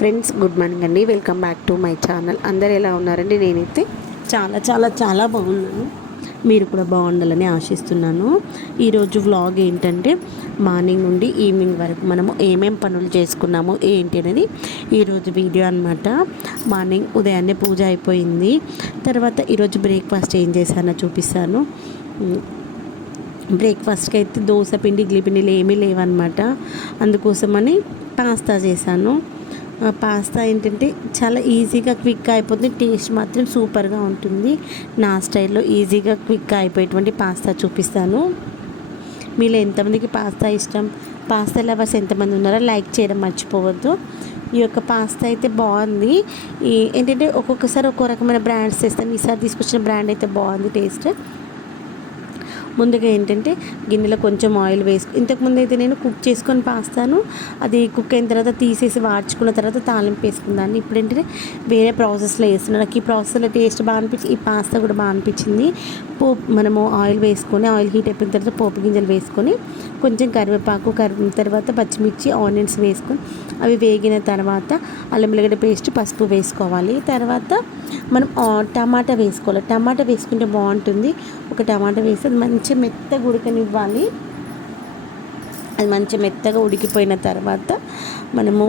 Friends good morning అండి. Welcome back to my channel. అందరు ఎలా ఉన్నారండి? నేనైతే చాలా చాలా చాలా బాగున్నాను. మీరు కూడా బాగుండాలని ఆశిస్తున్నాను. ఈరోజు వ్లాగ్ ఏంటంటే మార్నింగ్ నుండి ఈవినింగ్ వరకు మనము ఏమేం పనులు చేసుకున్నాము ఏంటి అనేది ఈరోజు వీడియో అనమాట మార్నింగ్ ఉదయాన్నే పూజ అయిపోయింది. తర్వాత ఈరోజు బ్రేక్ఫాస్ట్ ఏం చేశానో చూపిస్తాను. బ్రేక్ఫాస్ట్కి అయితే దోశ పిండి ఇడ్లీ పిండిలు ఏమీ లేవన్నమాట. అందుకోసమని పాస్తా చేశాను. పాస్తా ఏంటంటే చాలా ఈజీగా క్విక్గా అయిపోతుంది. టేస్ట్ మాత్రం సూపర్గా ఉంటుంది. నా స్టైల్లో ఈజీగా క్విక్గా అయిపోయేటువంటి పాస్తా చూపిస్తాను. మీలో ఎంతమందికి పాస్తా ఇష్టం? పాస్తా లవర్స్ ఎంతమంది ఉన్నారో లైక్ చేయడం మర్చిపోవద్దు. ఈ యొక్క పాస్తా అయితే బాగుంది. ఏంటంటే ఒక్కొక్కసారి ఒక్కో రకమైన బ్రాండ్స్ తెస్తాను. ఈసారి తీసుకొచ్చిన బ్రాండ్ అయితే బాగుంది టేస్ట్. ముందుగా ఏంటంటే గిన్నెలో కొంచెం ఆయిల్ వేసుకు ఇంతకుముందు అయితే నేను కుక్ చేసుకొని పాస్తాను. అది కుక్ అయిన తర్వాత తీసేసి వాడ్చుకున్న తర్వాత తాలింపు వేసుకుందాన్ని. ఇప్పుడు ఏంటంటే వేరే ప్రాసెస్లో వేస్తున్నాను. నాకు ఈ ప్రాసెస్లో టేస్ట్ బాగా అనిపించి ఈ పాస్తా కూడా బాగా అనిపించింది. పోపు మనము ఆయిల్ వేసుకొని ఆయిల్ హీట్ అయిపోయిన తర్వాత పోపు గింజలు వేసుకొని కొంచెం కరివేపాకు కరి తర్వాత పచ్చిమిర్చి ఆనియన్స్ వేసుకొని అవి వేగిన తర్వాత అల్లం వెల్లిగడ్డ పేస్ట్ పసుపు వేసుకోవాలి. తర్వాత మనం టమాటా వేసుకోవాలి. టమాటా వేసుకుంటే బాగుంటుంది. ఒక టమాటా వేస్తే అది మంచి మెత్తగా ఉడకనివ్వాలి. అది మంచి మెత్తగా ఉడికిపోయిన తర్వాత మనము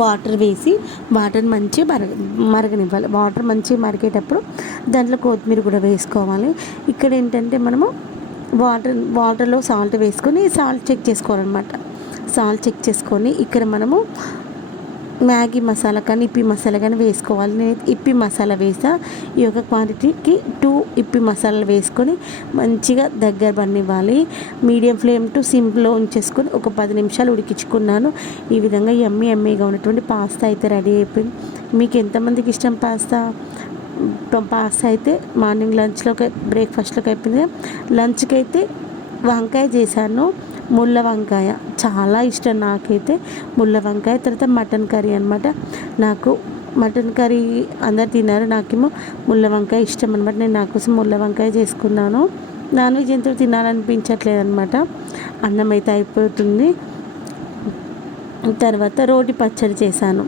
వాటర్ వేసి వాటర్ మంచిగా మరగ మరగనివ్వాలి. వాటర్ మంచిగా మరిగేటప్పుడు దాంట్లో కొత్తిమీర కూడా వేసుకోవాలి. ఇక్కడ ఏంటంటే మనము వాటర్ వాటర్లో సాల్ట్ వేసుకొని సాల్ట్ చెక్ చేసుకోవాలన్నమాట. సాల్ట్ చెక్ చేసుకొని ఇక్కడ మనము మ్యాగీ మసాలా కానీ ఇప్పి మసాలా కానీ వేసుకోవాలి. నేను ఇప్పి మసాలా వేసా. ఈ యొక్క క్వాంటిటీకి టూ ఇప్పి మసాలాలు వేసుకొని మంచిగా దగ్గర పడినివ్వాలి మీడియం ఫ్లేమ్ టు సిమ్లో ఉంచేసుకొని ఒక పది నిమిషాలు ఉడికించుకున్నాను. ఈ విధంగా ఎమ్మీ ఎమ్మిగా ఉన్నటువంటి పాస్తా అయితే రెడీ అయిపోయింది. మీకు ఎంతమందికి ఇష్టం పాస్తా? పాస్తా అయితే మార్నింగ్ లంచ్లోకి బ్రేక్ఫాస్ట్లోకి అయిపోయింది. లంచ్కి అయితే వంకాయ చేశాను. ముళ్ళ వంకాయ. చాలా ఇష్టం నాకైతే ముళ్ళ వంకాయ తర్వాత మటన్ కర్రీ అనమాట నాకు మటన్ కర్రీ అందరు తిన్నారు. నాకేమో ముళ్ళ వంకాయ ఇష్టం అనమాట నేను నా కోసం ముళ్ళ వంకాయ చేసుకున్నాను. నాన్ వెజ్ ఎంతో తినాలనిపించట్లేదు అనమాట అన్నం అయితే అయిపోతుంది. తర్వాత రోటి పచ్చడి చేశాను.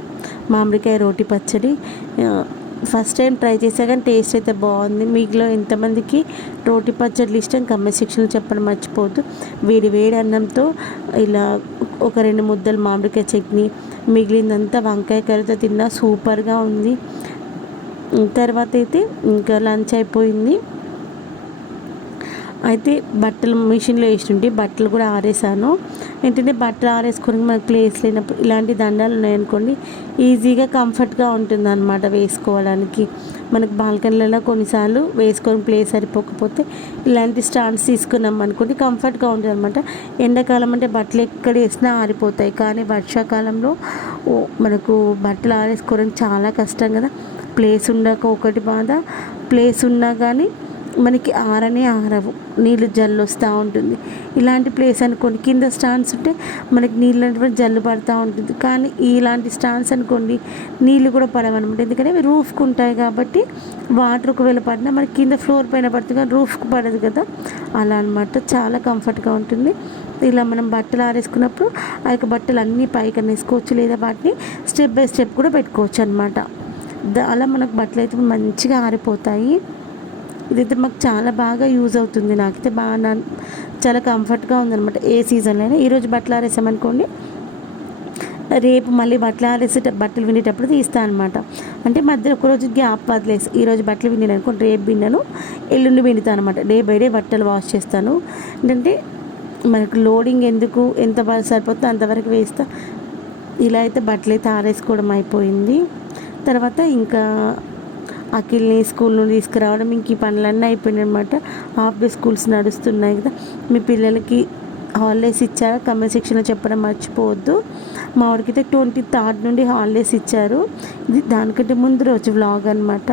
మామిడికాయ రోటి పచ్చడి. ఫస్ట్ టైం ట్రై చేసా కానీ టేస్ట్ అయితే బాగుంది. మీలో ఎంతమందికి రోటి పచ్చడి ఇష్టం కమెంట్ సెక్షన్లో చెప్పడం మర్చిపోవద్దు. వేడి వేడి అన్నంతో ఇలా ఒక రెండు ముద్దలు మామిడికాయ చట్నీ మిగిలిందంతా వంకాయ కర్రీతో తిన్నా సూపర్గా ఉంది. తర్వాత అయితే ఇంకా లంచ్ అయిపోయింది. అయితే బట్టలు మిషన్లో వేసింటే బట్టలు కూడా ఆరేసాను. ఏంటంటే బట్టలు ఆరేసుకోవడానికి మనకు ప్లేస్ లేనప్పుడు ఇలాంటి దండాలు ఉన్నాయనుకోండి ఈజీగా కంఫర్ట్గా ఉంటుంది అనమాట వేసుకోవడానికి. మనకు బాల్కనీలలో కొన్నిసార్లు వేసుకొని ప్లేస్ సరిపోకపోతే ఇలాంటి స్టాండ్స్ తీసుకున్నాం అనుకోండి కంఫర్ట్గా ఉంటుంది అనమాట ఎండాకాలం అంటే బట్టలు ఎక్కడ వేసినా ఆరిపోతాయి. కానీ వర్షాకాలంలో మనకు బట్టలు ఆరేసుకోవడం చాలా కష్టం కదా. ప్లేస్ ఉండక ఒకటి బాధ. ప్లేస్ ఉన్నా కానీ మనకి ఆరనే ఆరవు నీళ్ళు జల్లు వస్తూ ఉంటుంది. ఇలాంటి ప్లేస్ అనుకోండి కింద స్టాండ్స్ ఉంటే మనకి నీళ్ళు అంటే జల్లు పడుతూ ఉంటుంది. కానీ ఇలాంటి స్టాండ్స్ అనుకోండి నీళ్ళు కూడా పడవన్నమాట ఎందుకంటే అవి రూఫ్కి ఉంటాయి కాబట్టి వాటర్ ఒకవేళ పడినా మనకి కింద ఫ్లోర్ పైన పడుతుంది కానీ రూఫ్కి పడదు కదా. అలా అనమాట చాలా కంఫర్ట్గా ఉంటుంది. ఇలా మనం బట్టలు ఆరేసుకున్నప్పుడు ఆ యొక్క బట్టలు అన్నీ పైకి వేసుకోవచ్చు లేదా వాటిని స్టెప్ బై స్టెప్ కూడా పెట్టుకోవచ్చు అనమాట అలా మనకు బట్టలు అయితే మంచిగా ఆరిపోతాయి. ఇదైతే మాకు చాలా బాగా యూజ్ అవుతుంది. నాకైతే బాగా చాలా కంఫర్ట్గా ఉందన్నమాట. ఏ సీజన్లో అయినా. ఈరోజు బట్టలు ఆరేసామనుకోండి రేపు మళ్ళీ బట్టలు ఆరేసి బట్టలు వినేటప్పుడు తీస్తాను అనమాట అంటే మధ్యలో ఒకరోజు గ్యాప్ వదిలేసి ఈరోజు బట్టలు విన్నాను అనుకోండి రేపు విన్నాను ఎల్లుండి విండుతాను అనమాట డే బై డే బట్టలు వాష్ చేస్తాను. ఏంటంటే మనకు లోడింగ్ ఎందుకు ఎంత సరిపోతుందో అంతవరకు వేస్తా. ఇలా అయితే బట్టలు అయితే ఆరేసుకోవడం అయిపోయింది. తర్వాత ఇంకా అఖిల్ని స్కూల్ నుండి తీసుకురావడం ఇంక ఈ పనులన్నీ అయిపోయినాయి అనమాట హాఫ్ డే స్కూల్స్ నడుస్తున్నాయి కదా. మీ పిల్లలకి హాలిడేస్ ఇచ్చారు? కమెంట్ సెక్షన్లో చెప్పడం మర్చిపోవద్దు. మా వాడికి అయితే ట్వంటీ థర్డ్ నుండి హాలిడేస్ ఇచ్చారు. ఇది దానికంటే ముందు రోజు వ్లాగ్ అనమాట